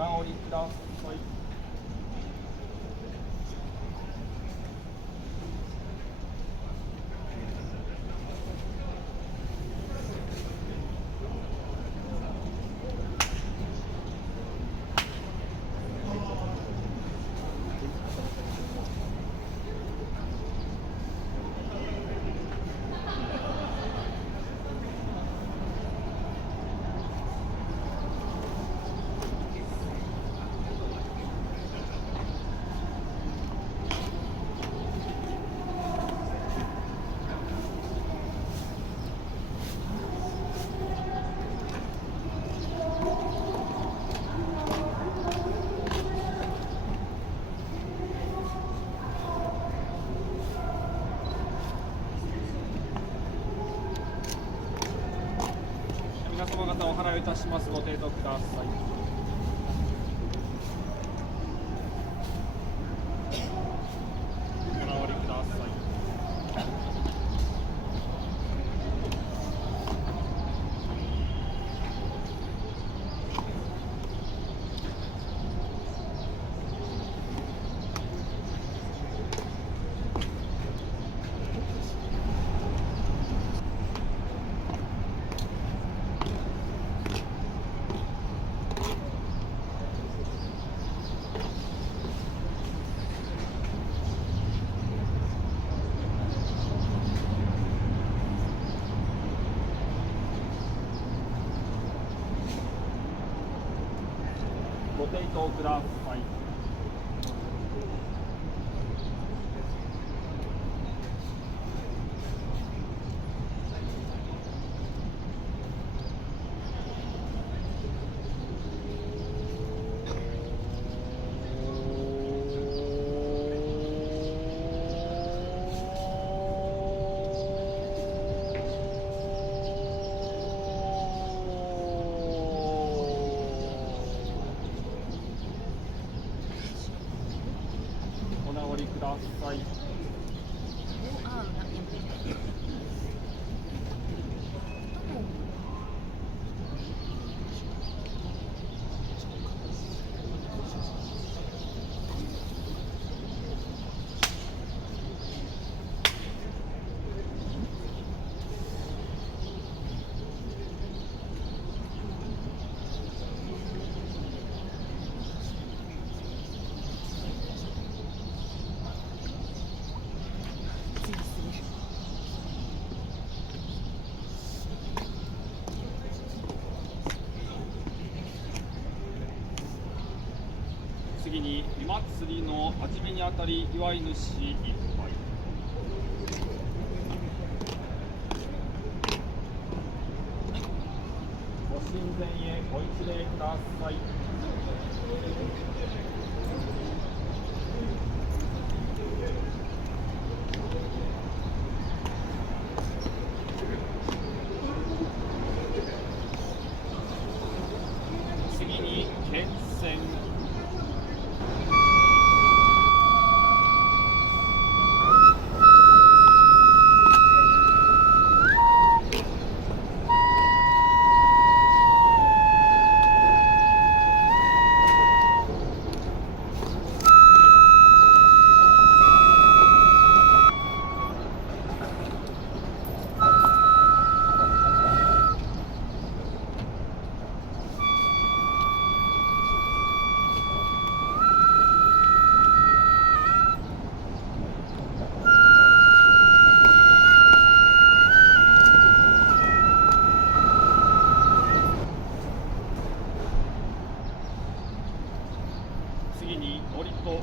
直りください。皆様方お払いいたします。ご提督ください。お直りください。ご提供ください。お直りください。次に湯祭りの始めにあたり祝い主一杯。ご神前へご一礼ください。次に献線。次に祝詞と掃除。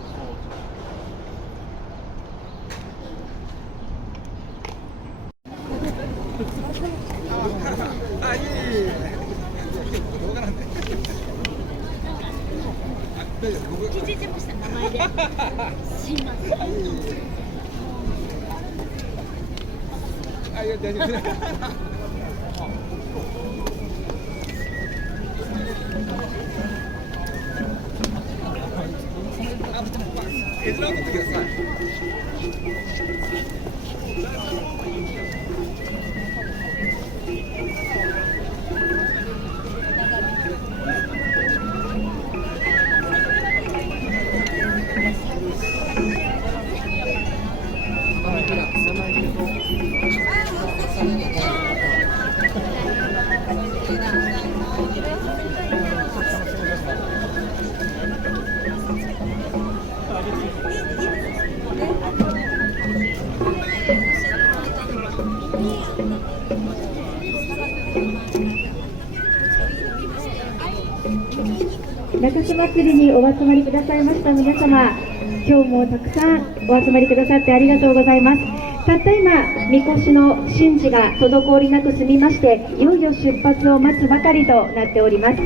あ、いえいえ。動画なんで。吉祥寺した名前で。すいません。あ、いや大丈夫です。絵面を撮ってください。中洲祭りにお集まりくださいました皆様、今日もたくさんお集まりくださってありがとうございます。たった今、みこしの神事が滞りなく済みまして、いよいよ出発を待つばかりとなっております。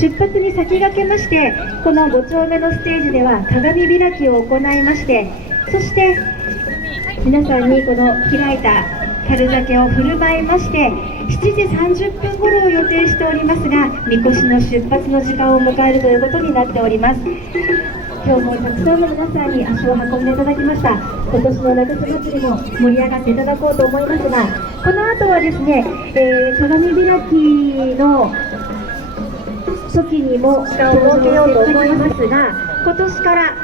出発に先駆けまして、この5丁目のステージでは鏡開きを行いまして、そして皆さんにこの開いた樽酒を振る舞いまして、7時30分頃を予定しておりますが、みこしの出発の時間を迎えるということになっております。今日もたくさんの皆さんに足を運んでいただきました。今年の中洲祭りも盛り上がっていただこうと思いますが、この後はですね、鏡開きの時にも時間を設けようと思いますが、今年から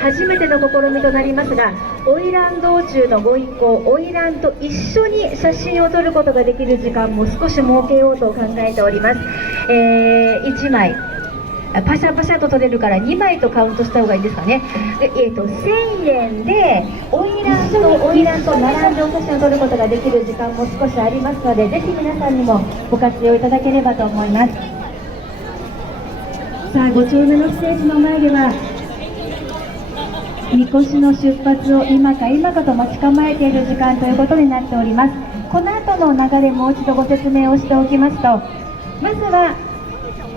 初めての試みとなりますが、花魁道中のご一行、花魁と一緒に写真を撮ることができる時間も少し設けようと考えております。1枚パシャパシャと撮れるから2枚とカウントした方がいいですかね。1000円で花魁と並んでお写真を撮ることができる時間も少しありますので、ぜひ皆さんにもご活用いただければと思います。さあ、5丁目のステージの前ではみこしの出発を今か今かと待ち構えている時間ということになっております。この後の流れ、もう一度ご説明をしておきますと、まずは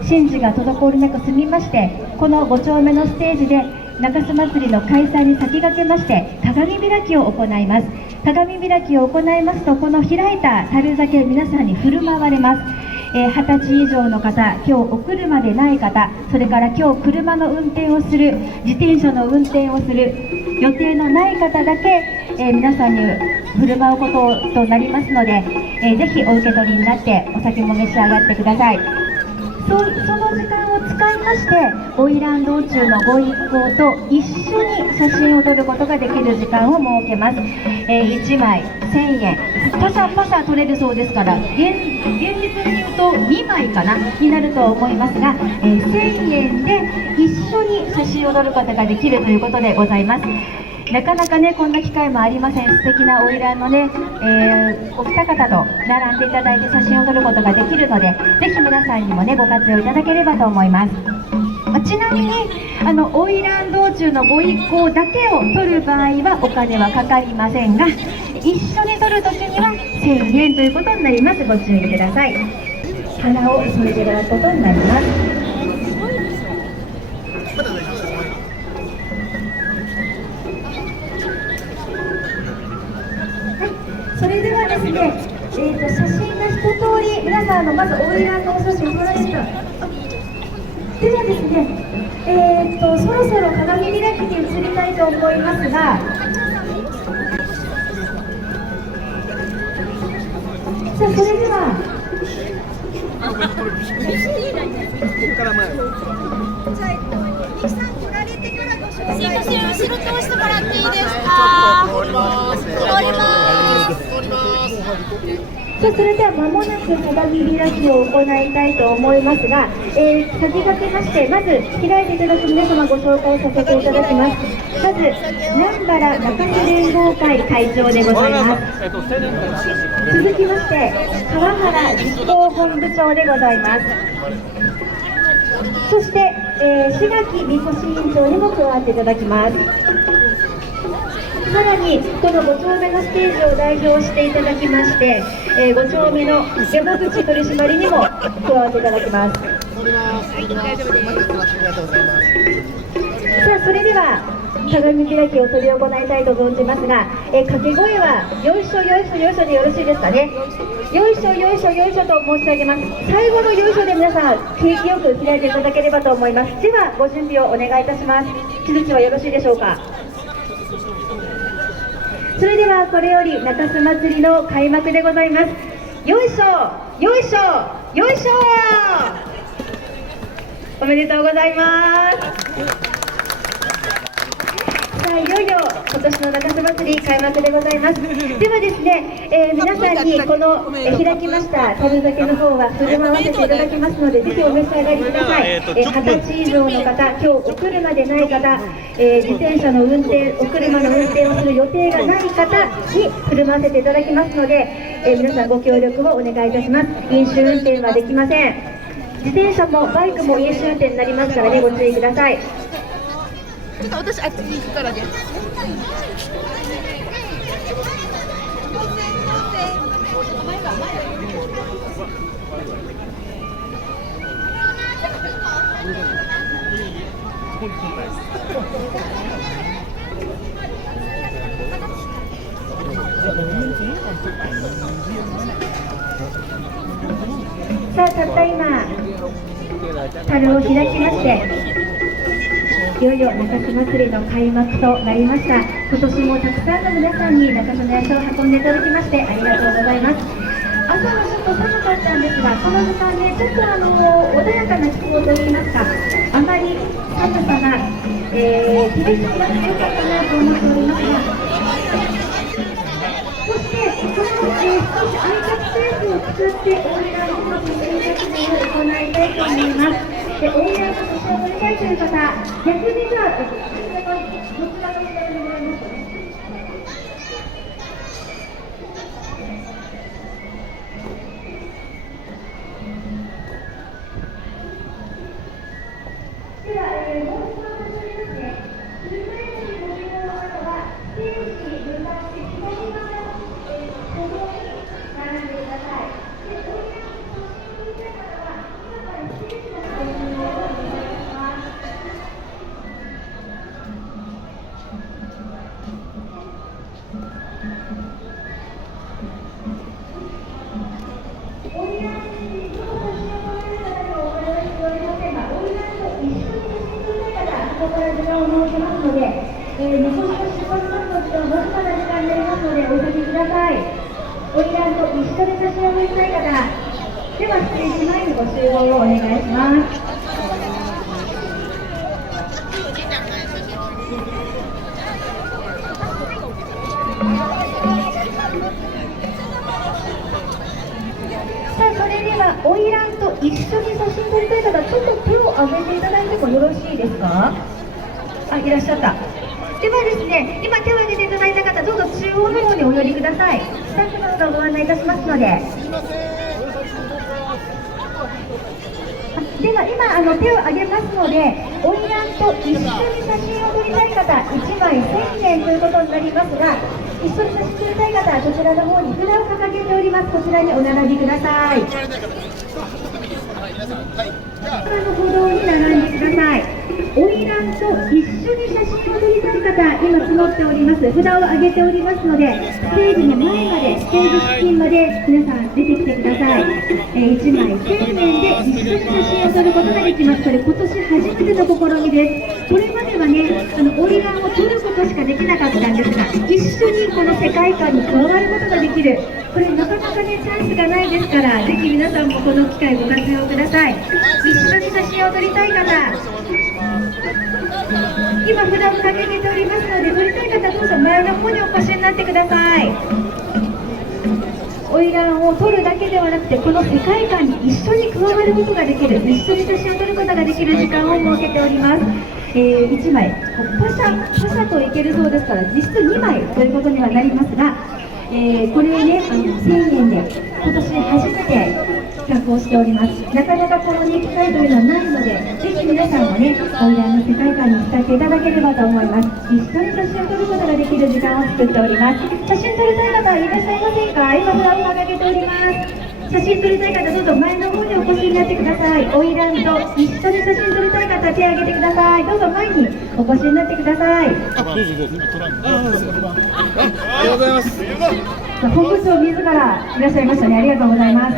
神事が滞りなく済みまして、この5丁目のステージで中洲祭りの開催に先駆けまして鏡開きを行います。鏡開きを行いますと、この開いた樽酒、皆さんに振る舞われます。20歳以上の方、今日お車でない方、それから今日車の運転をする、自転車の運転をする予定のない方だけ、皆さんに振る舞うこととなりますので、ぜひお受け取りになってお酒も召し上がってください。その時間を使いまして、花魁道中のご一行と一緒に写真を撮ることができる時間を設けます。1枚1000円、パシャパシャ撮れるそうですから、現実に言うと2枚かなになると思いますが、1000円で一緒に写真を撮ることができるということでございます。なかなかね、こんな機会もありません。素敵な花魁のね、お二方と並んでいただいて写真を撮ることができるので、ぜひ皆さんにもね、ご活用いただければと思います。ちなみに花魁道中のご一行だけを撮る場合はお金はかかりませんが、一緒に撮るときには1000円ということになります。ご注意ください。花を添えていただくことになります。それではですね、写真が一通り皆さんまず花魁のお写真を撮られた。ではですね、そろそろ鏡開きに移りたいと思いますが、さあ、それではすいません、後ろ通してもらっていいですか。通ります。さあ、それでは間もなく鏡開きを行いたいと思いますが、先駆けまして、まず開いていただく皆様ご紹介させていただきます。まず南原中洲連合会会長でございます。続きまして川原実行本部長でございます。そして、志垣みこし委員長にも加わっていただきます。さらにこの5丁目のステージを代表していただきまして、5丁目の山口取締りにも加わっていただきます。大丈夫です。ありがとうございます。さあ、それでは鏡開きを執り行いたいと存じますが、掛け声はよいしょよいしょよいしょでよろしいですかね。よいしょよいしょよいしょと申し上げます。最後のよいしょで皆さん景気よく開いていただければと思います。ではご準備をお願いいたします。木槌はよろしいでしょうか。それではこれより中洲祭りの開幕でございます。よいしょよいしょよいしょ。おめでとうございます。いよいよ今年の中洲祭り開幕でございます。ではですね、皆さんにこの、開きました樽酒の方は振る舞わせていただきますので、ぜひお召し上がりください。20歳以上の方、今日お車でない方、自転車の運転、お車の運転をする予定がない方に振る舞わせていただきますので、皆さんご協力をお願いいたします。飲酒運転はできません。自転車もバイクも飲酒運転になりますからね、ご注意ください。ちょっと私あっちに行くからです。さあ、たった今、樽を開きまして、いよいよ中洲祭りの開幕となりました。今年もたくさんの皆さんに中洲の足を運んでいただきましてありがとうございます。朝はちょっと寒かったんですが、この時間ね、ちょっと穏やかな気候といいますか、あまり寒さが、厳しくなくてよかったなと思っておりますが、そしてこの、少し空いたスペースを作ってオンラインの実践活動を行いたいと思います。で、オンラインの年を取りたいという方、逆にじゃあどちらの左にもらいますかね。では、もう一度申し上げますね。車椅子にご利用の方はステージに向かって左側の歩道に並んでください。で、オンラインの年を取りたい方は今からステージの方にお願いします。ここから時間を設けますので、残した出発の時間、わずかな時間になりますので、お急ぎください。オリランと一緒に写真を撮りたい方、ではステージ前にご集合をお願いします。さあ、それではオイランと一緒に写真撮りたい方、ちょっと手を挙げていただいてもよろしいですか。あ、いらっしゃった。ではですね、今手を挙げていただいた方、どうぞ中央の方にお寄りください。スタッフの方がご案内いたしますので。では今手を挙げますので、オイランと一緒に写真を撮りたい方、1枚1000円ということになりますが、一緒に写真撮りたい方、こちらの方に札を掲げております。こちらにお並びください。こちらの歩道に並んでください。オイランと一緒に写真を撮りたい方、今募っております。札を上げておりますので、ステージの前まで、ステージ付近まで皆さん出てきてください。1枚1000円で一緒に写真を撮ることができます。これ今年初めての試みです。これまではね、オイランを撮ることしかできなかったんですが、一緒にこの世界観に加わることができる。これなかなかね、チャンスがないですから、ぜひ皆さんもこの機会ご活用ください。一緒に写真を撮りたい方、今札を掲げておりますので、撮りたい方どうぞ前の方にお越しになってください。オイランを撮るだけではなくて、この世界観に一緒に加わることができる、一緒に写真を撮ることができる時間を設けております。1枚パシャといけるそうですから、実質2枚ということにはなりますが、これをね、1000円で今年初めて企画をしております。なかなかこの機会というのはないので、ぜひ皆さんもね、オイランの世界観に浸っていただければと思います。一緒に写真を撮ることができる時間を作っております。写真撮りたい方いらっしゃいませんか。今札を掲げております。写真撮りたい方どうぞ前の方にお越しになってください。花魁と一緒に写真撮りたい方、手を挙げてください。どうぞ前にお越しになってください。ありがとうございます。本部長自らいらっしゃいましたね。ありがとうございます。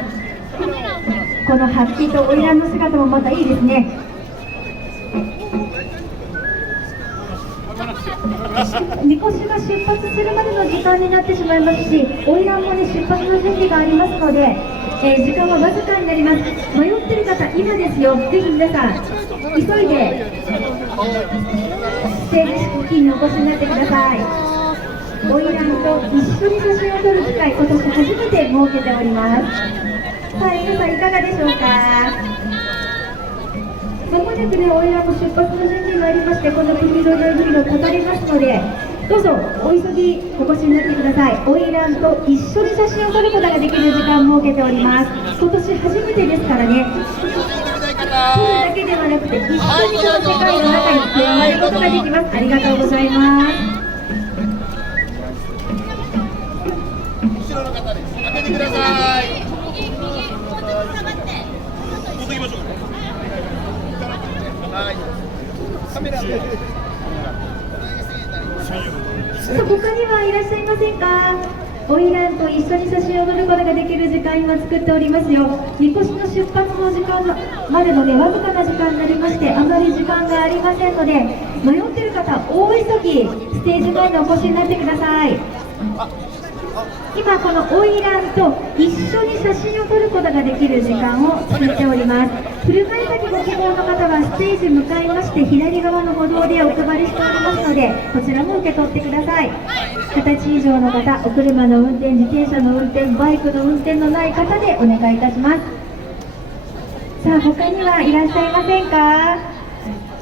このハッピーと花魁の姿もまたいいですね。みこしが出発するまでの時間になってしまいますし、花魁もね、出発の準備がありますので、時間はわずかになります。迷ってる方、今ですよ。ぜひ皆さん、急いでステージ付近にお越しになってください。花魁と一緒に写真を撮る機会、今年初めて設けております。さあ、皆さんいかがでしょうか。まもなくね、花魁も出発の準備がありまして、この黄色の海をたたりますので、どうぞお急ぎお越しになってください。花魁と一緒に写真を撮ることができる時間を設けております。今年初めてですからね、撮るだけではなくて、一緒にこの世界の中に加わることができます。ありがとうございます。後ろの方です。開けてください。はい。カメラで。他にはいらっしゃいませんか。花魁と一緒に写真を撮ることができる時間今作っておりますよ。みこしの出発の時間までのね、わずかな時間になりまして、あまり時間がありませんので、迷っている方、大急ぎステージ前にお越しになってください。今この花魁と一緒に写真を撮ることができる時間を作っております。車椅先ご希望の方はステージ向かいまして左側の歩道でお配りしておりますので、こちらも受け取ってください。20歳以上の方、お車の運転、自転車の運転、バイクの運転のない方でお願いいたします。さあ、他にはいらっしゃいませんか。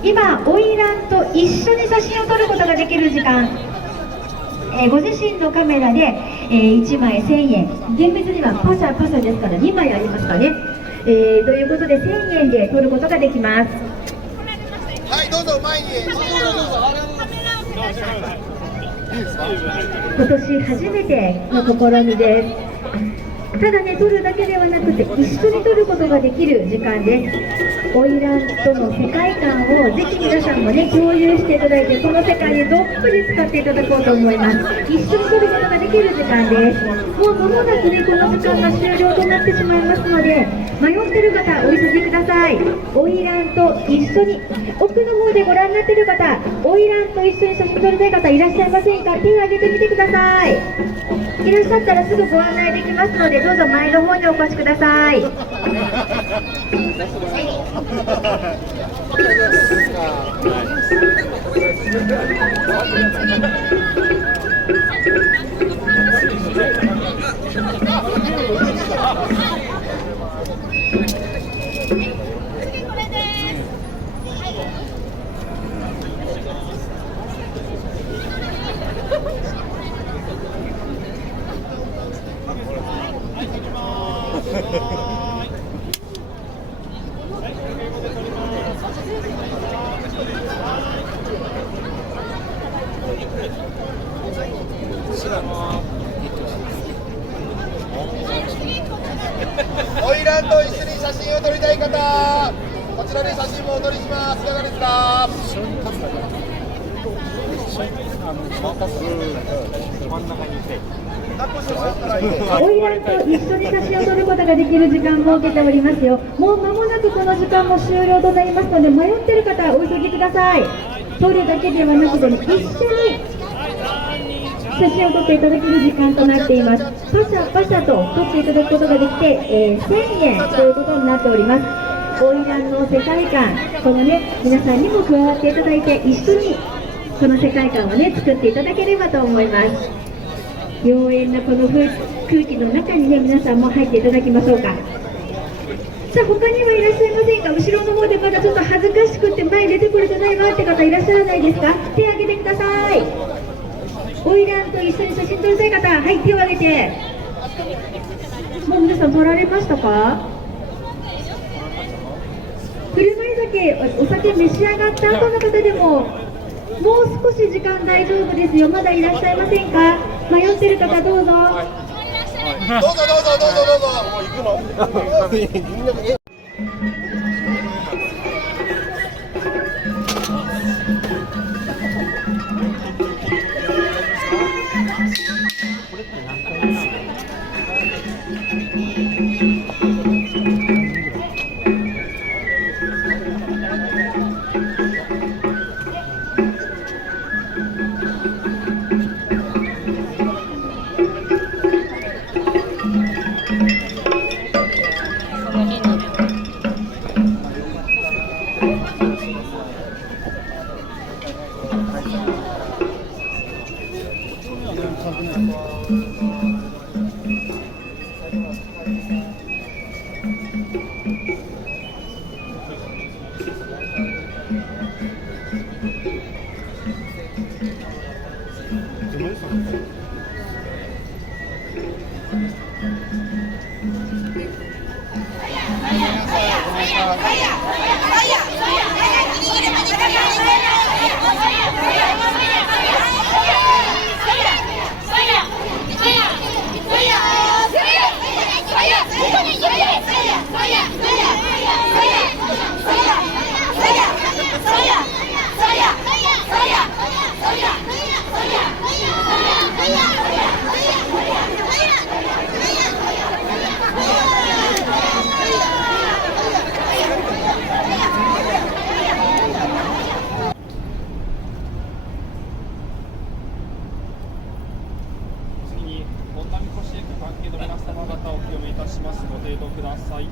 今花魁と一緒に写真を撮ることができる時間、ご自身のカメラで、1枚1000円、厳密にはパシャパシャですから2枚ありますかね、ということで1000円で撮ることができます。はい、どうぞ前に。今年初めての試みです。ただね、撮るだけではなくて一緒に撮ることができる時間です。花魁との世界観をぜひ皆さんもね、共有していただいて、その世界にどっぷり使っていただこうと思います。一緒に撮ることができる時間です。もう間もなくね、この時間が終了となってしまいますので、迷ってる方、お急ぎください。花魁と一緒に、奥の方でご覧になっている方、花魁と一緒に写真撮りたい方いらっしゃいませんか。手を挙げてみてください。いらっしゃったらすぐご案内できますので、どうぞ前の方にお越しください。花魁と一緒に写真を撮りたい方、こちらで写真もお撮りします。いかがですか。花魁と一緒に写真を撮ることができる時間を設けておりますよ。もう間もなくこの時間も終了となりますので、迷っている方はお急ぎください。撮るだけではなくて、一緒に写真を撮っていただける時間となっています。パシャパシャと撮っていただくことができて、1000円ということになっております。花魁の世界観、このね、皆さんにも加わっていただいて、一緒にこの世界観をね、作っていただければと思います。妖艶なこの空気の中にね、皆さんも入っていただきましょうか。さあ、他にはいらっしゃいませんか。後ろの方でまだちょっと恥ずかしくて前出てこれてないわって方いらっしゃらないですか。手を挙げてください。花魁と一緒に写真撮りたい方、はい、手を挙げて。もう皆さん撮られましたか。車居酒、お酒召し上がった後の方でも、もう少し時間大丈夫ですよ。まだいらっしゃいませんか。迷ってる方どうぞ。どうぞどうぞどうぞどうぞ。もう行くの。次に本並越駅関係の皆様方お清めいたします。ご程度ください。